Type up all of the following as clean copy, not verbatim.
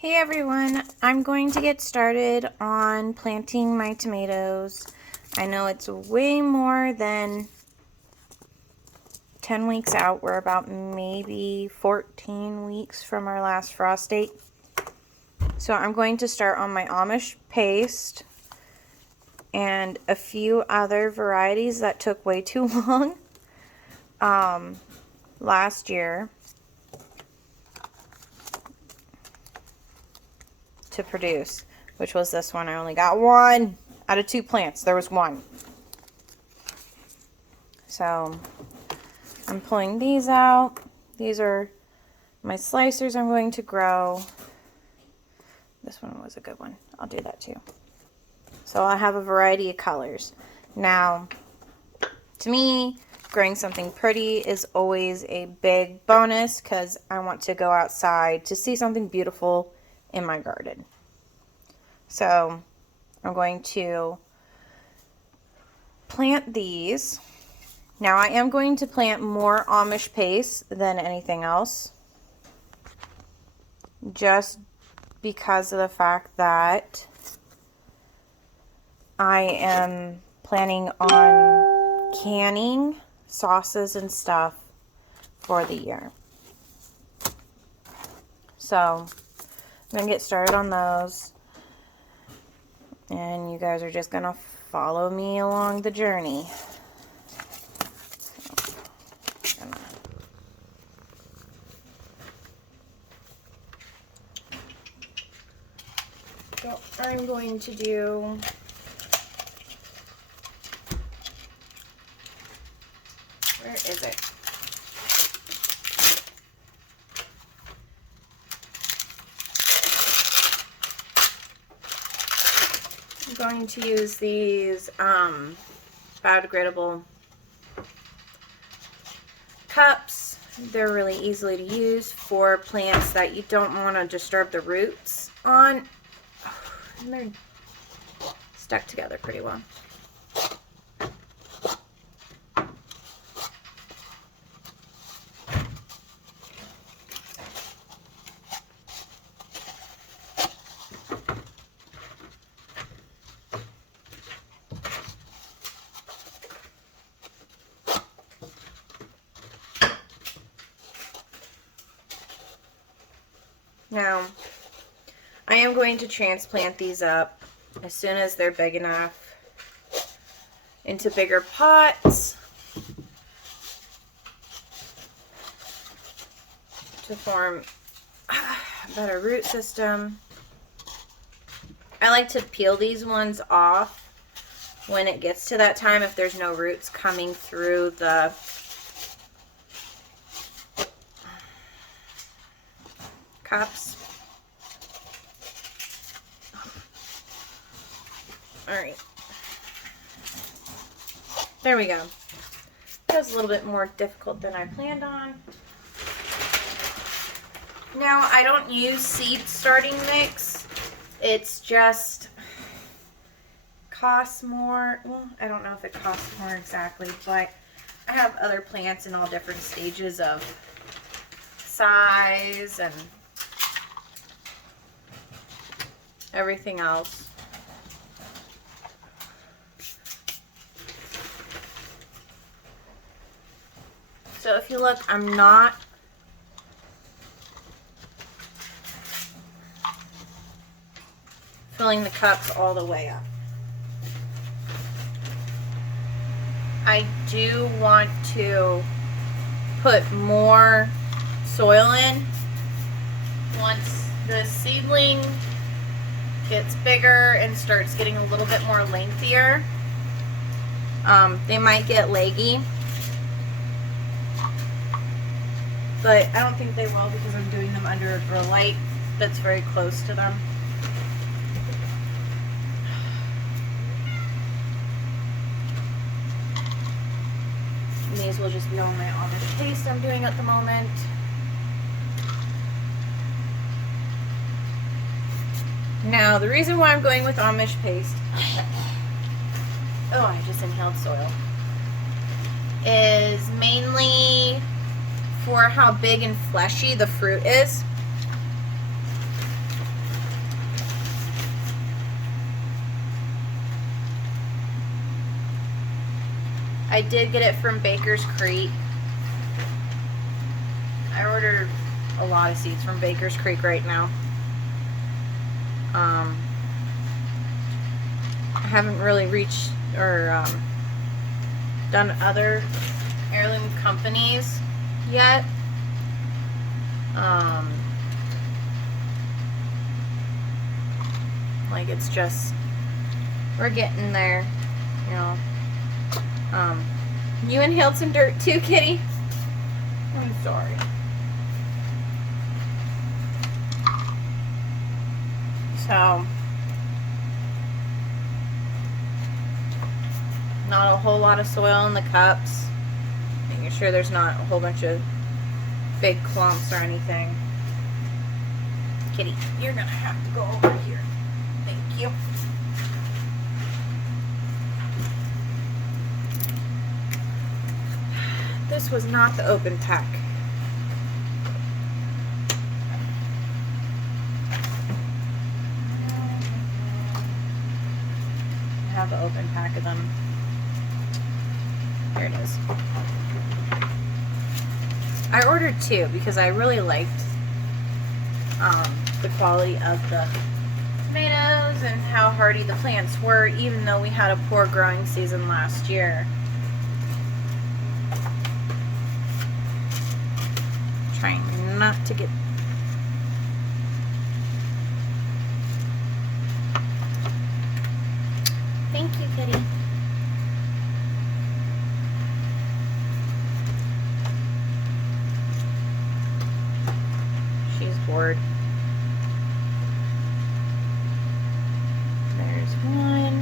Hey everyone, I'm going to get started on planting my tomatoes. I know it's way more than 10 weeks out. We're about maybe 14 weeks from our last frost date. So I'm going to start on my Amish paste and a few other varieties that took way too long last year to produce, which was this one. I only got one out of 2 plants. There was one. So I'm pulling these out. These are my slicers I'm going to grow. This one was a good one. I'll do that too. So I have a variety of colors. Now, to me, growing something pretty is always a big bonus because I want to go outside to see something beautiful in my garden. So I'm going to plant these. Now I am going to plant more Amish paste than anything else, just because of the fact that I am planning on canning sauces and stuff for the year. So I'm going to get started on those, and you guys are just going to follow me along the journey. So I'm going to do where is it? I'm going to use these biodegradable cups. They're really easily to use for plants that you don't want to disturb the roots on. And they're stuck together pretty well. Now, I am going to transplant these up as soon as they're big enough into bigger pots to form a better root system. I like to peel these ones off when it gets to that time if there's no roots coming through the cups. All right. There we go. That was a little bit more difficult than I planned on. Now, I don't use seed starting mix. It's just costs more. Well, I don't know if it costs more exactly, but I have other plants in all different stages of size and everything else. So if you look, I'm not filling the cups all the way up. I do want to put more soil in once the seedling gets bigger and starts getting a little bit more lengthier. They might get leggy, but I don't think they will because I'm doing them under a grow light that's very close to them. And these will just be on my Amish paste I'm doing at the moment. Now, the reason why I'm going with Amish paste, oh, I just inhaled soil, is mainly for how big and fleshy the fruit is. I did get it from Baker's Creek. I ordered a lot of seeds from Baker's Creek right now. I haven't really reached or done other heirloom companies yet. Like, it's just, we're getting there, you know. You inhaled some dirt too, Kitty? I'm sorry. So, not a whole lot of soil in the cups. Making sure there's not a whole bunch of big clumps or anything. Kitty, you're gonna have to go over here. Thank you. This was not the open pack. I have the open pack of them. Here it is. I ordered 2 because I really liked the quality of the tomatoes and how hardy the plants were, even though we had a poor growing season last year. Trying not to get Thank you, Kitty. She's bored. There's one.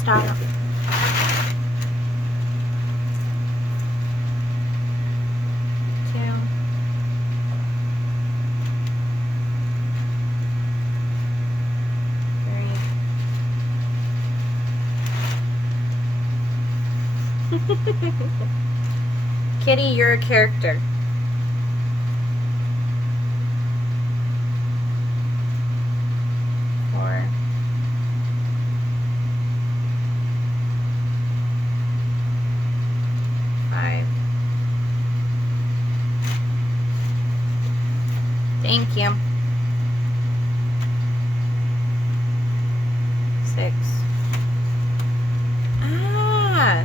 Stop. 2. 3. Kitty, you're a character. 4. 5. Thank you. 6. Ah!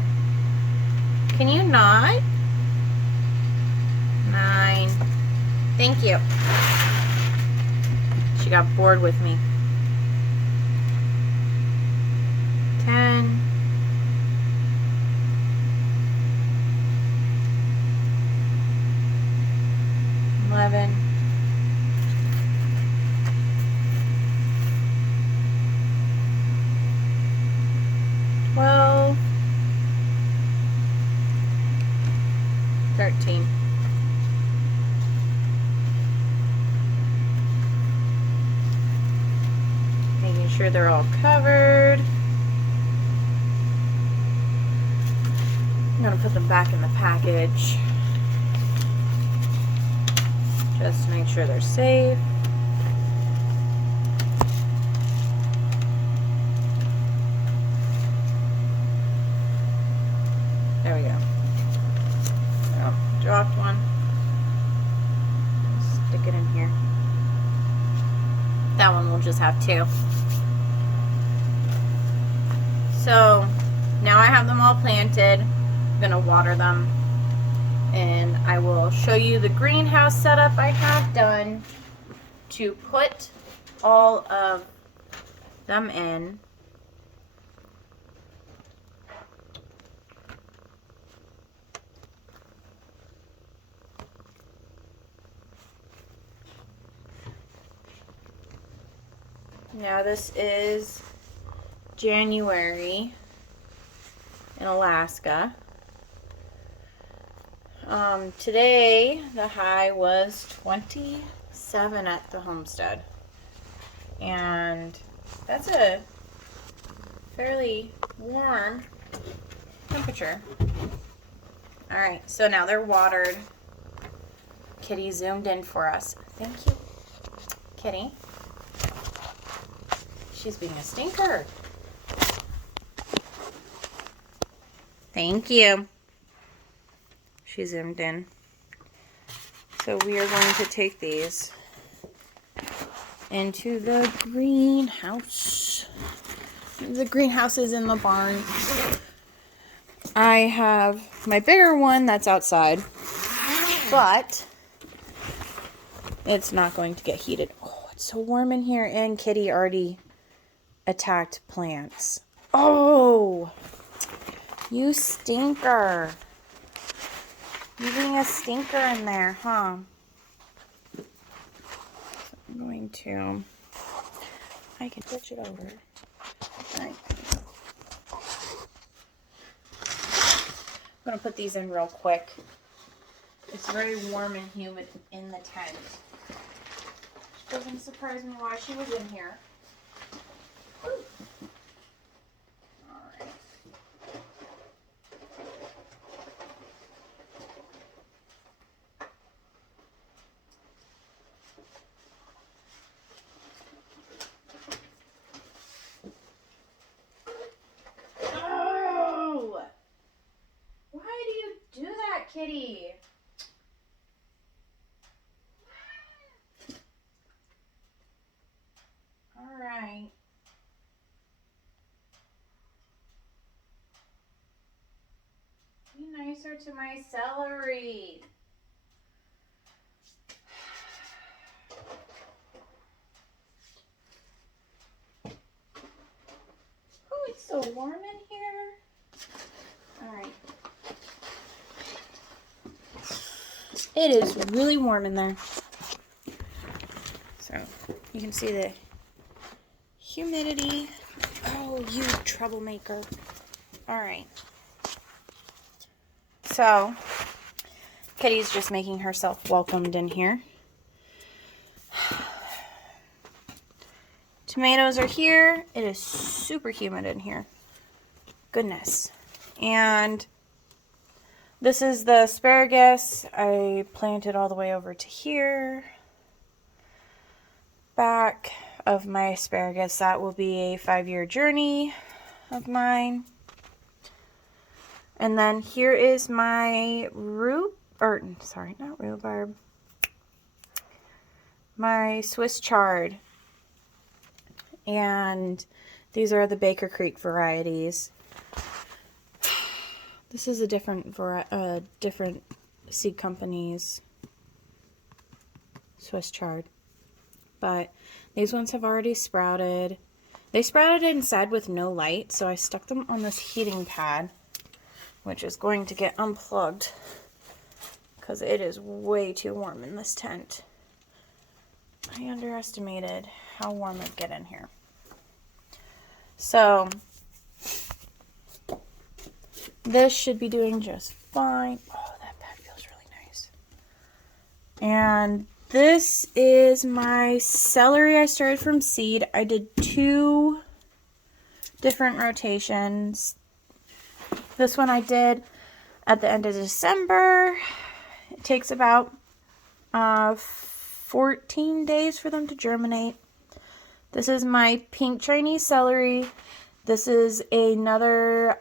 Can you not? 9. Thank you. She got bored with me. 10. 11. 12. 13. Making sure they're all covered. I'm going to put them back in the package. Just to make sure they're safe. There we go. Oh, dropped one. Stick it in here. That one will just have 2. So now I have them all planted. I'm gonna water them, and I will show you the greenhouse setup I have done to put all of them in. Now this is January in Alaska. Today the high was 27 at the Homestead, and that's a fairly warm temperature. Alright, so now they're watered. Kitty zoomed in for us. Thank you, Kitty. She's being a stinker. Thank you. She zoomed in. So we are going to take these into the greenhouse. The greenhouse is in the barn. I have my bigger one that's outside, but it's not going to get heated. Oh, it's so warm in here, and Kitty already attacked plants. Oh, you stinker. You being a stinker in there, huh? So I'm going to, I can switch it over. All right. I'm going to put these in real quick. It's very warm and humid in the tent. It doesn't surprise me why she was in here. Woo. All right. Oh! Why do you do that, Kitty? All right. Be nicer to my celery. Oh, it's so warm in here. All right. It is really warm in there. So you can see the humidity. Oh, you troublemaker. All right. So Kitty's just making herself welcomed in here. Tomatoes are here. It is super humid in here. Goodness. And this is the asparagus. I planted all the way over to here. Back of my asparagus. That will be a 5-year journey of mine. And then here is my not rhubarb. My Swiss chard. And these are the Baker Creek varieties. This is a different seed company's Swiss chard. But these ones have already sprouted. They sprouted inside with no light, so I stuck them on this heating pad, which is going to get unplugged because it is way too warm in this tent. I underestimated how warm it'd get in here. So this should be doing just fine. Oh, that pad feels really nice. And this is my celery I started from seed. I did 2 different rotations. This one I did at the end of December. It takes about 14 days for them to germinate. This is my pink Chinese celery. This is another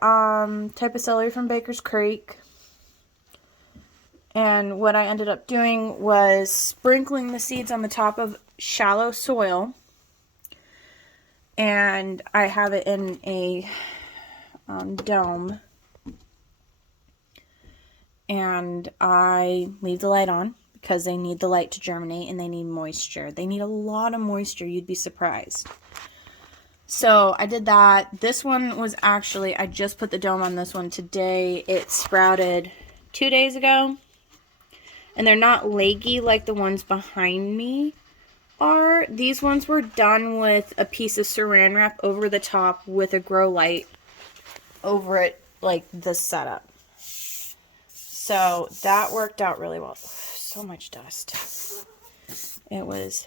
type of celery from Baker's Creek. And what I ended up doing was sprinkling the seeds on the top of shallow soil. And I have it in a dome. And I leave the light on because they need the light to germinate and they need moisture. They need a lot of moisture. You'd be surprised. So I did that. This one was actually, I just put the dome on this one today. It sprouted 2 days ago. And they're not leggy like the ones behind me are. These ones were done with a piece of saran wrap over the top with a grow light over it, like this setup. So that worked out really well. So much dust. It was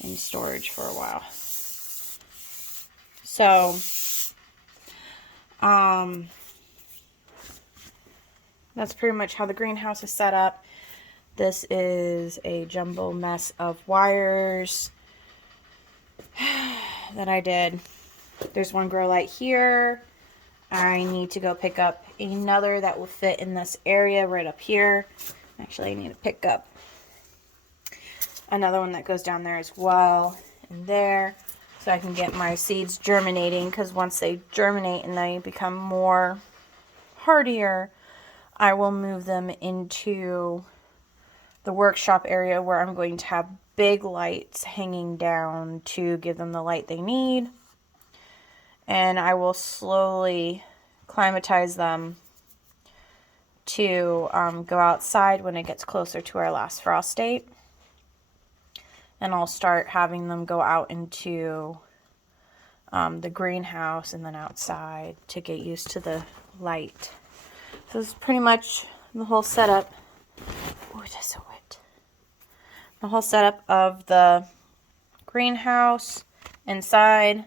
in storage for a while. So, that's pretty much how the greenhouse is set up. This is a jumbo mess of wires that I did. There's one grow light here. I need to go pick up another that will fit in this area right up here. Actually, I need to pick up another one that goes down there as well, in there, so I can get my seeds germinating, because once they germinate and they become more hardier, I will move them into the workshop area where I'm going to have big lights hanging down to give them the light they need. And I will slowly climatize them to go outside when it gets closer to our last frost date. And I'll start having them go out into the greenhouse and then outside to get used to the light. So this is pretty much the whole setup. Oh, it is so wet. The whole setup of the greenhouse inside.